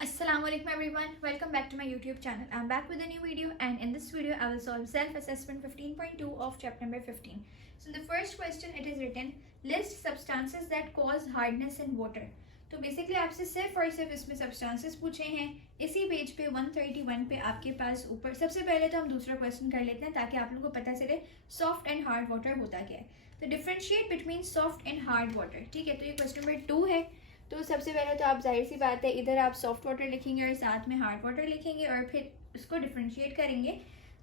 Assalamualaikum everyone, welcome back to my YouTube channel. I'm back with a new video, and in this video I will solve self-assessment 15.2 of chapter number 15. So in the first question it is written, list substances that cause hardness in water. तो basically आपसे सिर्फ और सिर्फ इसमें substances पूछे हैं। इसी page पे 131 पे आपके पास ऊपर सबसे पहले तो हम दूसरा क्वेश्चन कर लेते हैं ताकि आप लोगों को पता चले सॉफ्ट एंड हार्ड वाटर होता क्या है। तो differentiate between soft and hard water, ठीक है। तो ये क्वेश्चन नंबर 2 है। तो सबसे पहले तो आप जाहिर सी बात है इधर आप सॉफ्ट वाटर लिखेंगे और साथ में हार्ड वाटर लिखेंगे और फिर उसको डिफ्रेंशिएट करेंगे।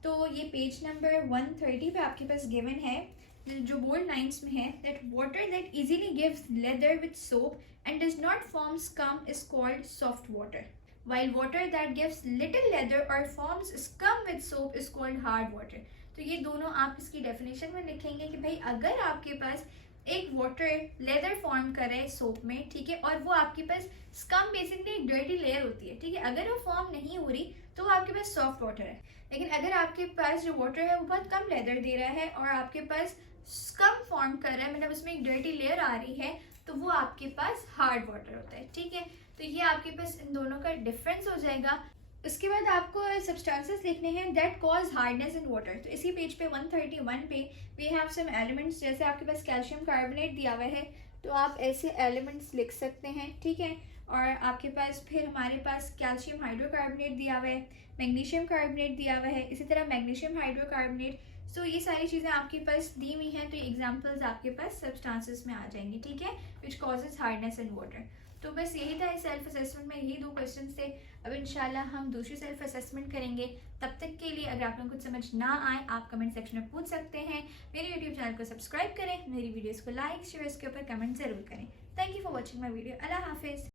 तो ये पेज नंबर 130 पे आपके पास गिवन है, जो बोल्ड लाइंस में है, that water that easily gives lather with soap and does not form scum is called soft water, while water that gives little leather or forms scum with soap is called hard water। तो ये दोनों आप इसकी definition में लिखेंगे कि भाई अगर आपके पास एक वाटर लेदर फॉर्म करे सोप में, ठीक है, और वो आपके पास स्कम बेसिकली एक डर्टी लेयर होती है, ठीक है, अगर वो फॉर्म नहीं हो रही तो वो आपके पास सॉफ्ट वाटर है। लेकिन अगर आपके पास जो वाटर है वो बहुत कम लेदर दे रहा है और आपके पास स्कम फॉर्म कर रहा है, मतलब उसमें एक डर्टी लेयर आ रही है, तो वो आपके पास हार्ड वाटर होता है, ठीक है। तो ये आपके पास इन दोनों का डिफरेंस हो जाएगा। उसके बाद आपको सब्सटेंसेस लिखने हैं that cause hardness in water. तो इसी पेज पे 131 पे वी हैव सम एलिमेंट्स, जैसे आपके पास कैल्शियम कार्बोनेट दिया हुआ है तो आप ऐसे एलिमेंट्स लिख सकते हैं, ठीक है। और आपके पास फिर हमारे पास कैल्शियम हाइड्रोकार्बोनेट दिया हुआ है, मैग्नीशियम कार्बोनेट दिया हुआ है, इसी तरह मैग्नीशियम हाइड्रोकार्बोनेट। सो ये सारी चीज़ें आपके पास दी हुई हैं, तो ये एग्जाम्पल्स आपके पास सब्सटेंसेस में आ जाएंगी, ठीक है, which causes hardness in water. तो बस यही था इस सेल्फ असेसमेंट में, यही 2 क्वेश्चन थे। अब इंशाल्लाह हम दूसरी सेल्फ असेसमेंट करेंगे। तब तक के लिए अगर आप लोगों को कुछ समझ ना आए आप कमेंट सेक्शन में पूछ सकते हैं। मेरे यूट्यूब चैनल को सब्सक्राइब करें, मेरी वीडियोस को लाइक शेयर, इसके ऊपर कमेंट जरूर करें। Thank you for watching my video. अल्लाह हाफिज़।